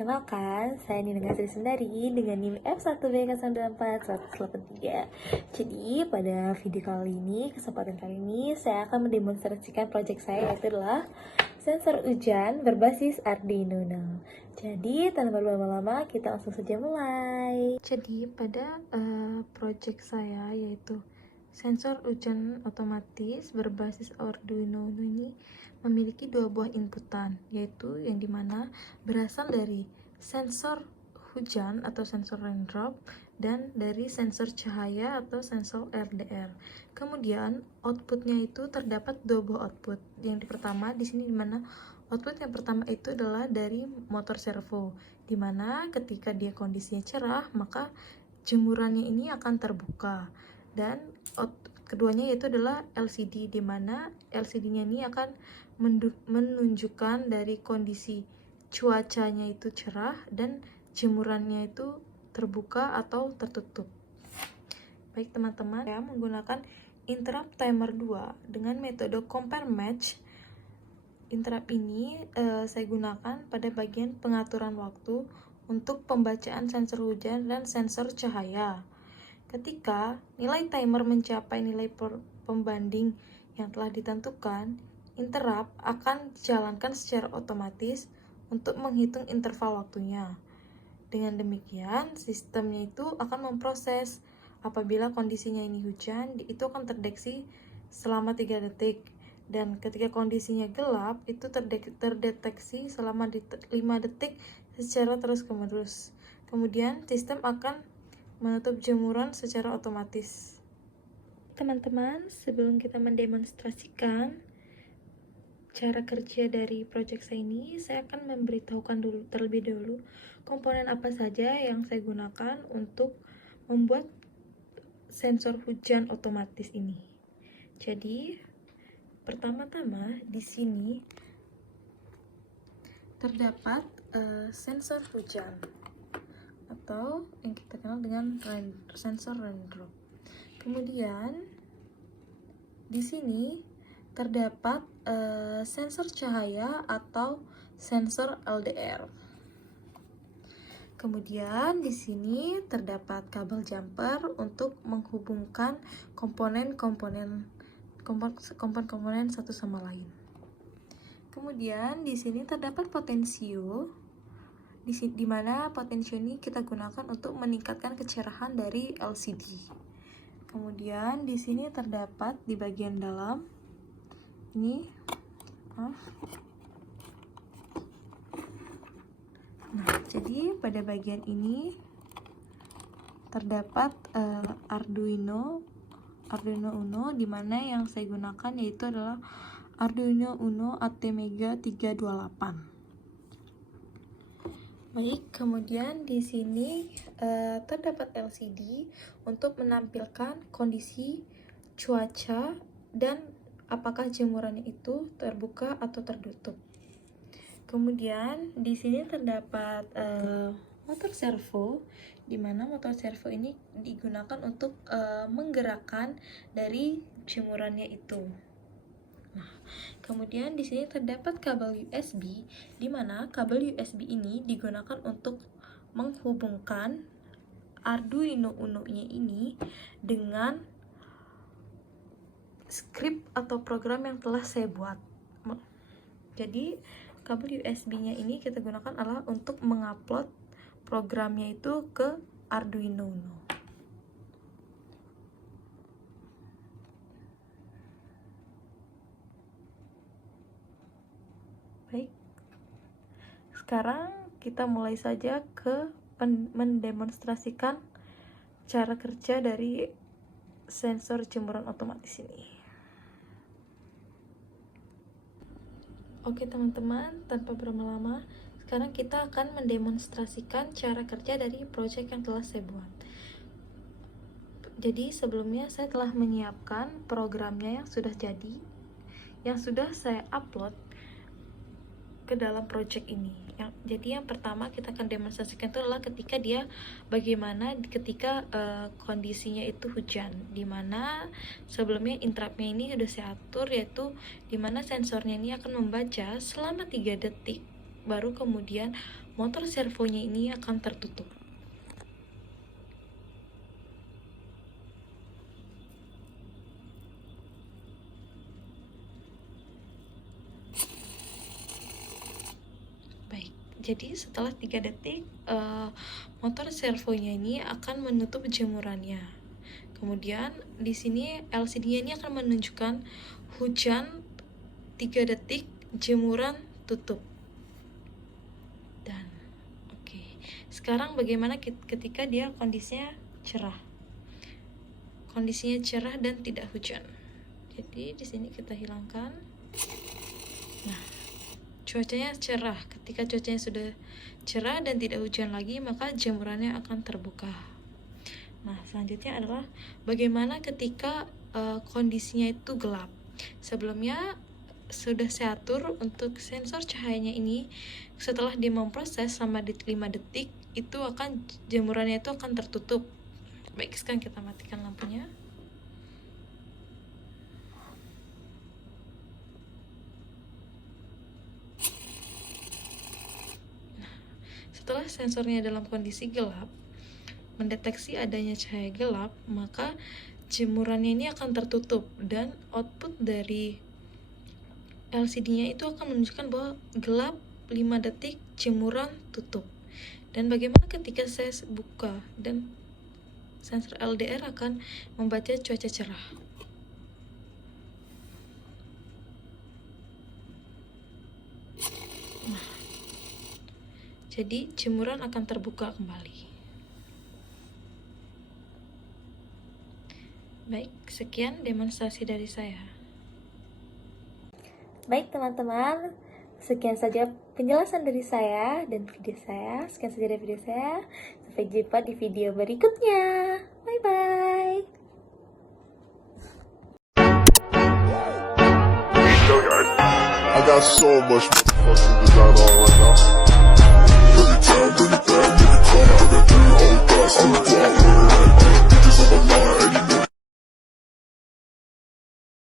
Perkenalkan, saya Nina Gasri Sendari dengan NIM F1B094-183. Jadi, pada video kali ini, kesempatan kali ini, saya akan mendemonstrasikan proyek saya, yaitu adalah sensor hujan berbasis Arduino Uno. Jadi, tanpa berlama-lama, kita langsung saja mulai. Jadi, pada proyek saya, yaitu sensor hujan otomatis berbasis Arduino Uno ini memiliki dua buah inputan, yaitu yang dimana berasal dari sensor hujan atau sensor raindrop dan dari sensor cahaya atau sensor LDR. Kemudian outputnya itu terdapat dua buah output. Yang pertama di sini dimana output yang pertama itu adalah dari motor servo, dimana ketika dia kondisinya cerah maka jemurannya ini akan terbuka, dan keduanya yaitu adalah LCD, dimana LCD-nya ini akan menunjukkan dari kondisi cuacanya itu cerah dan jemurannya itu terbuka atau tertutup. Baik teman-teman, saya menggunakan interrupt timer 2 dengan metode compare match. Interrupt ini saya gunakan pada bagian pengaturan waktu untuk pembacaan sensor hujan dan sensor cahaya. Ketika nilai timer mencapai nilai pembanding yang telah ditentukan, interrupt akan dijalankan secara otomatis untuk menghitung interval waktunya. Dengan demikian, sistemnya itu akan memproses. Apabila kondisinya ini hujan, itu akan terdeteksi selama 3 detik. Dan ketika kondisinya gelap, itu terdeteksi selama 5 detik secara terus-menerus. Kemudian, sistem akan menutup jemuran secara otomatis. Teman-teman, sebelum kita mendemonstrasikan cara kerja dari proyek saya ini, saya akan memberitahukan terlebih dahulu komponen apa saja yang saya gunakan untuk membuat sensor hujan otomatis ini. Jadi, pertama-tama di sini terdapat sensor hujan atau yang kita kenal dengan sensor raindrop. Kemudian di sini terdapat sensor cahaya atau sensor LDR. Kemudian di sini terdapat kabel jumper untuk menghubungkan komponen satu sama lain. Kemudian di sini terdapat potensio, di mana potensio ini kita gunakan untuk meningkatkan kecerahan dari LCD. Kemudian di sini terdapat di bagian dalam ini jadi pada bagian ini terdapat Arduino Uno, dimana yang saya gunakan yaitu adalah Arduino Uno ATmega 328. Baik, kemudian di sini terdapat LCD untuk menampilkan kondisi cuaca dan apakah jemurannya itu terbuka atau tertutup. Kemudian di sini terdapat motor servo, di mana motor servo ini digunakan untuk menggerakkan dari jemurannya itu. Nah, kemudian di sini terdapat kabel USB, di mana kabel USB ini digunakan untuk menghubungkan Arduino Uno-nya ini dengan script atau program yang telah saya buat. Jadi kabel USB-nya ini kita gunakan adalah untuk mengupload programnya itu ke Arduino Uno. Baik, sekarang kita mulai saja ke mendemonstrasikan cara kerja dari sensor jemuran otomatis ini. Oke teman-teman, tanpa berlama-lama, sekarang kita akan mendemonstrasikan cara kerja dari proyek yang telah saya buat. Jadi sebelumnya saya telah menyiapkan programnya yang sudah jadi, yang sudah saya upload ke dalam proyek ini. Jadi yang pertama kita akan demonstrasikan itu adalah bagaimana ketika kondisinya itu hujan, dimana sebelumnya interruptnya ini sudah saya atur, yaitu dimana sensornya ini akan membaca selama 3 detik baru kemudian motor servonya ini akan tertutup. Baik, jadi setelah 3 detik motor servonya ini akan menutup jemurannya. Kemudian di sini LCD-nya ini akan menunjukkan hujan 3 detik, jemuran tutup. Dan oke. Sekarang bagaimana ketika dia kondisinya cerah? Kondisinya cerah dan tidak hujan. Jadi di sini kita hilangkan. Nah, cuacanya cerah. Ketika cuacanya sudah cerah dan tidak hujan lagi, maka jemurannya akan terbuka. Nah, selanjutnya adalah bagaimana ketika kondisinya itu gelap. Sebelumnya sudah saya atur untuk sensor cahayanya ini, setelah dia memproses selama 5 detik, itu akan jemurannya itu akan tertutup. Baik, sekarang kita matikan lampunya. Nah, setelah sensornya dalam kondisi gelap, mendeteksi adanya cahaya gelap, maka jemurannya ini akan tertutup dan output dari LCD-nya itu akan menunjukkan bahwa gelap 5 detik, jemuran tutup. Dan bagaimana ketika saya buka dan sensor LDR akan membaca cuaca cerah. Nah, jadi jemuran akan terbuka kembali. Baik, sekian demonstrasi dari saya. Baik teman-teman, sekian saja penjelasan dari saya dan video saya. Sekian saja dari video saya. Sampai jumpa di video berikutnya. Bye-bye. I got so much motherfucking design already.